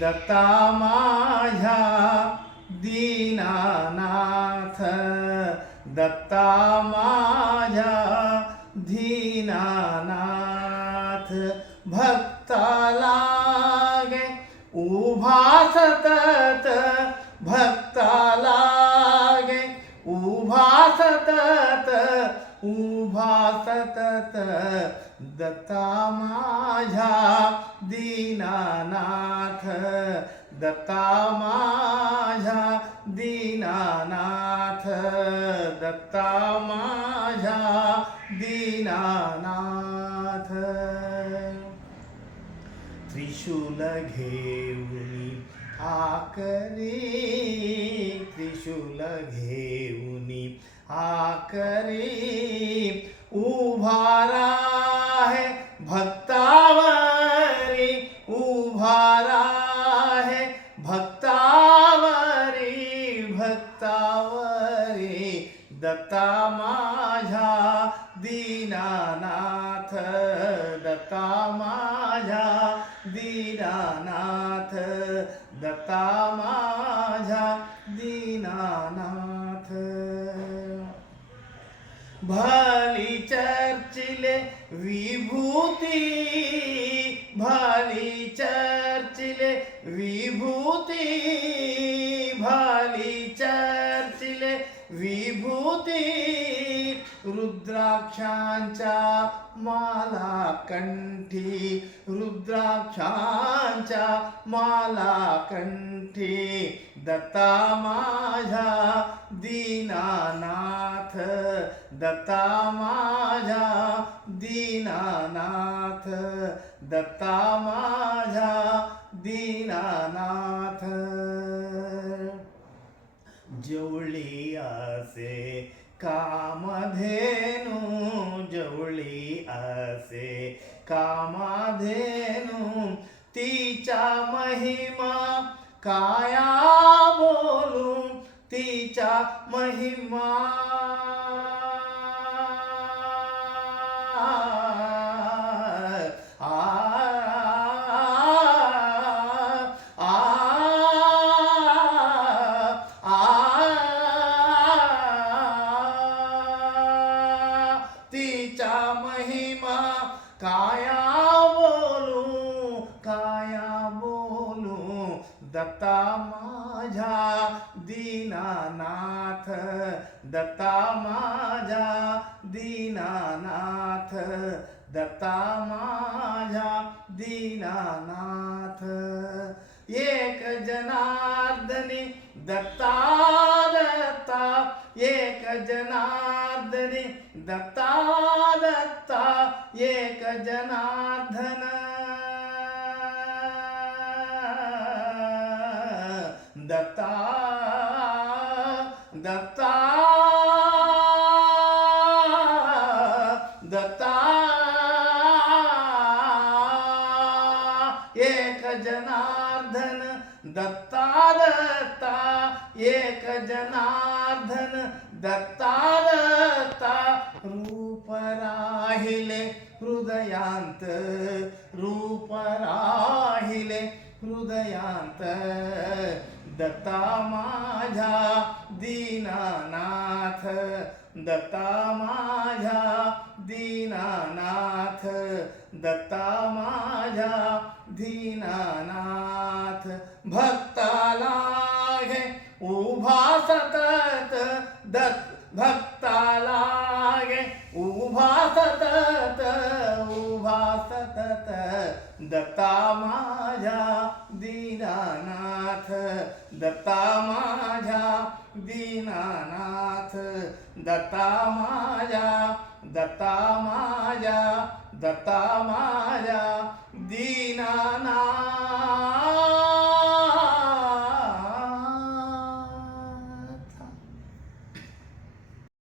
दत्ता माझ्या दीनानाथ, दत्ता माझ्या दीनानाथ. भक्ता लागे उभा सतत, भक्ता लागे उभा सतत, उभा सतत. दत्ता माझ्या दीनानाथ, दत्ता माझ्या दीनानाथ, दत्ता माझ्या दीनानाथ. त्रिशूल घेऊनी आकरी, त्रिशूल घेऊनी आकरी. उभा राहे भक्तावरी, उभा राहे भक्तावरी, भक्तावरी. दत्ता माझ्या दीनानाथ, दत्ता माझ्या दीनानाथ, दत्ता माझ्या दीनानाथ. भली चर्चिले विभूती, भली चर्चिले विभूती, भली चर्चिले विभूती. रुद्राक्षांच्या माला कंठी, रुद्राक्षांच्या माला कंठी. दत्ता माझ्या दीनानाथ, दत्ता माझ्या दीनानाथ, दत्ता माझ्या दीनानाथ. जवळी असे कामधेनू, जवळी असे कामधेनू. तिचा महिमा काया बोलू, तिचा महिमा तिचा महिमा काया बोलू, काया बोलू. दत्ता माझ्या दीनानाथ, दत्ता माझ्या दीनानाथ, दत्ता माझ्या दीनानाथ. एक जनार्दनी दत्ता, दत्ता एक जनार्दनी दत्ता, दत्ता एक जनार्दन. दत्ता दत्ता दत्ता एक जनार्दन. दत्ता दत्ता एक जनार्दन, दत्ता दत्ता. रूप राहिले हृदयांत, रूप राहिले हृदयांत. दत्ता माझ्या दीनानाथ, दत्ता माझ्या दीनानाथ, दत्ता माझ्या दीनानाथ. भक्ता लागे उभा सतत, भक्ता लागे उभा सतत, उभा सतत. दत्ता माझ्या दीनानाथ, दत्ता माझ्या दीनानाथ, दत्ता माझ्या, दत्ता माझ्या, दत्ता माझ्या दीनानाथ.